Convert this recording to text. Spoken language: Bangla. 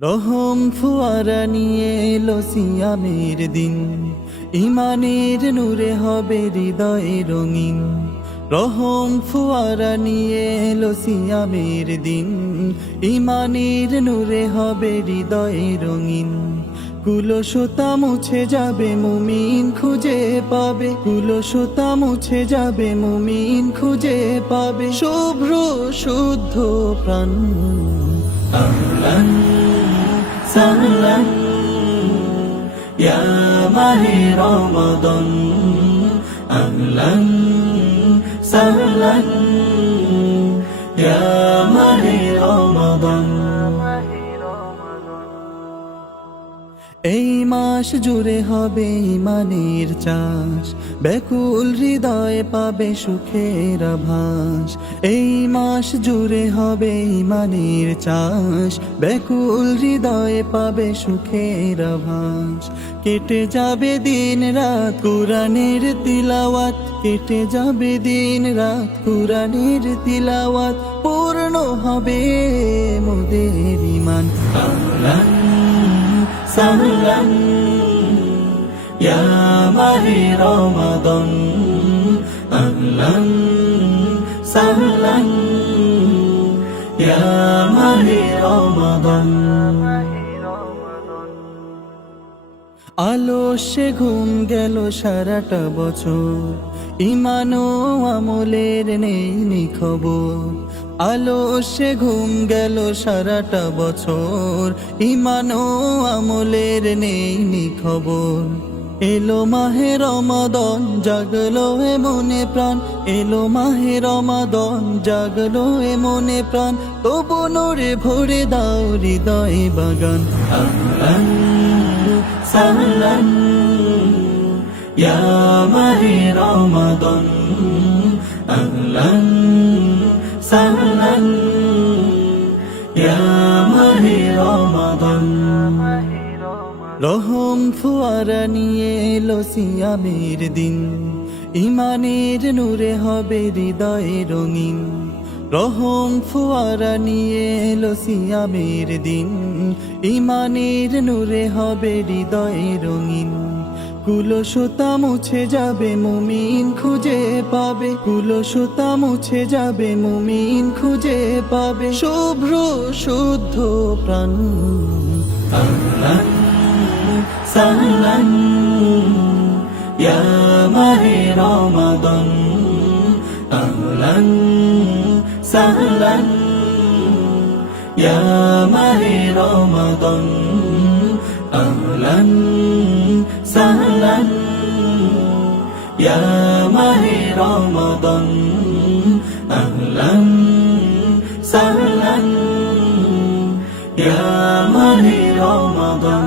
রহম ফুয়ারা নিয়ে এলো সিয়ামের দিন, ইমানের নূরে হবে হৃদয়ে রঙিন। রহম ফুয়ারা নিয়ে এলো সিয়ামের দিন, ইমানের নূরে হবে হৃদয়ে রঙিন। কুলসতা মুছে যাবে মুমিন খুঁজে পাবে, কুলসতা মুছে যাবে মুমিন খুঁজে পাবে শুভ্র শুদ্ধ প্রাণ। سهلا يا ماهر رمضان، أهلا سهلا يا ماهر رمضان। এই মাস জুড়ে হবে ইমানের চাষ, ব্যাকুল হৃদয়ে পাবে সুখের আভাস। এই মাস জুড়ে হবে ইমানের চাষ, ব্যাকুল হৃদয়ে পাবে সুখের আভাস। কেটে যাবে দিন রাত কুরআনের তিলাওয়াত, কেটে যাবে দিন রাত কুরআনের তিলাওয়াত। পূর্ণ হবে মোদের ঈমান। سهلا يا ماهر رمضان، أهلا سهلا يا ماهر رمضان। আলস্যে ঘুম গেল সারাটা বছর, ঈমান ও আমলের নেই খবর। আলস্যে ঘুম গেল সারাটা বছর, ঈমান ও আমলের নেই খবর। এলো মাহে রমাদান জাগলো এ মনে প্রাণ, এলো মাহে রমাদান জাগলো এ মনে প্রাণ। তবু নূরে ভরে দাও হৃদয়ে বাগান। আহলান সাহলান ইয়া মাহে রমাদান, আহলান সাহলান ইয়া মাহে রমাদান। রহম ফুয়ারা নিয়ে এলো সিয়ামের দিন, ইমানের নূরে হবে হৃদয়ে রঙিন। রহম ফুয়ারা নিয়ে এলো সিয়ামের দিন, ইমানের নূরে হবে হৃদয়ে রঙিন। কুলসতা মুছে যাবে মুমিন খুঁজে পাবে, কুলসতা মুছে যাবে মুমিন খুঁজে পাবে শুভ্র শুদ্ধ প্রাণ। سهلا يا ماهر رمضان، أهلا سهلا يا ماهر رمضان، أهلا سهلا يا ماهر رمضان، أهلا سهلا يا ماهر رمضان।